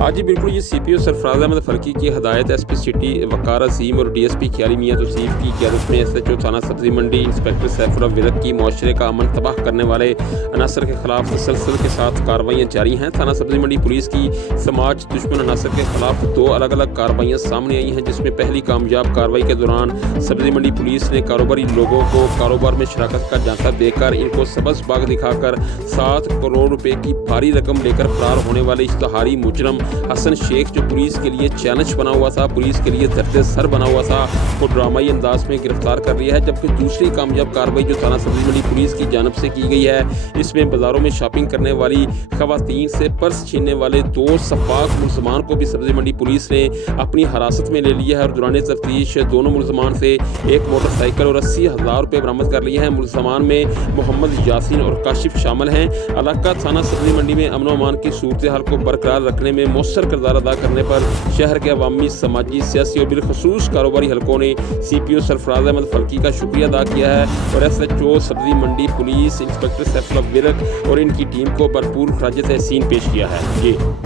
हाँ जी, बिल्कुल ये सीपीओ सरफराज अहमद फल्की की हदायत एसपी सिटी वकार अजीम और डीएसपी ख्याली मियां तौसीफ की क़यादत में एसएचओ थाना सब्जी मंडी इंस्पेक्टर सैफुल्लाह विलक की मुआशरे का अमन तबाह करने वाले अनासर के खिलाफ तसलसल के साथ कार्रवाइयाँ जारी हैं। थाना सब्जी मंडी पुलिस की समाज दुश्मन अनासर के खिलाफ 2 अलग अलग कार्रवाइयाँ सामने आई हैं, जिसमें पहली कामयाब कार्रवाई के दौरान सब्जी मंडी पुलिस ने कारोबारी लोगों को कारोबार में शराकत का झांसा देकर इनको सबज बाग दिखाकर 7 करोड़ रुपए की भारी रकम लेकर फरार होने वाले इश्तहारी मुजरम हसन शेख, जो पुलिस के लिए चैलेंज बना हुआ था, पुलिस के लिए दर्द सर बना हुआ था, को ड्रामाई अंदाज में गिरफ्तार कर लिया है। जबकि दूसरी कामयाब कार्रवाई जो थाना सब्जी मंडी पुलिस की जानब से की गई है, इसमें बाजारों में शॉपिंग करने वाली खवातीन से पर्स छीनने वाले 2 सफाक मुलजमान को भी सब्जी मंडी पुलिस ने अपनी हिरासत में ले लिया है और दौरान तफ्तीश दोनों मुलजमान से एक मोटरसाइकिल और 80,000 रुपये बरामद कर लिए हैं। मुलजमान में मोहम्मद यासीन और काशिफ शामिल हैं। इलाका थाना सब्जी मंडी में अमन अमान की सूरत हाल को बरकरार रखने में मौसर किरदार अदा करने पर शहर के अवामी, समाजी, सियासी और बिलखसूस कारोबारी हलकों ने सीपीओ सरफराज अहमद फल्की का शुक्रिया अदा किया है और एसएचओ सब्जी मंडी पुलिस इंस्पेक्टर सैफुल्लाह विलक और इनकी टीम को भरपूर खराज तहसीन पेश किया है। जी।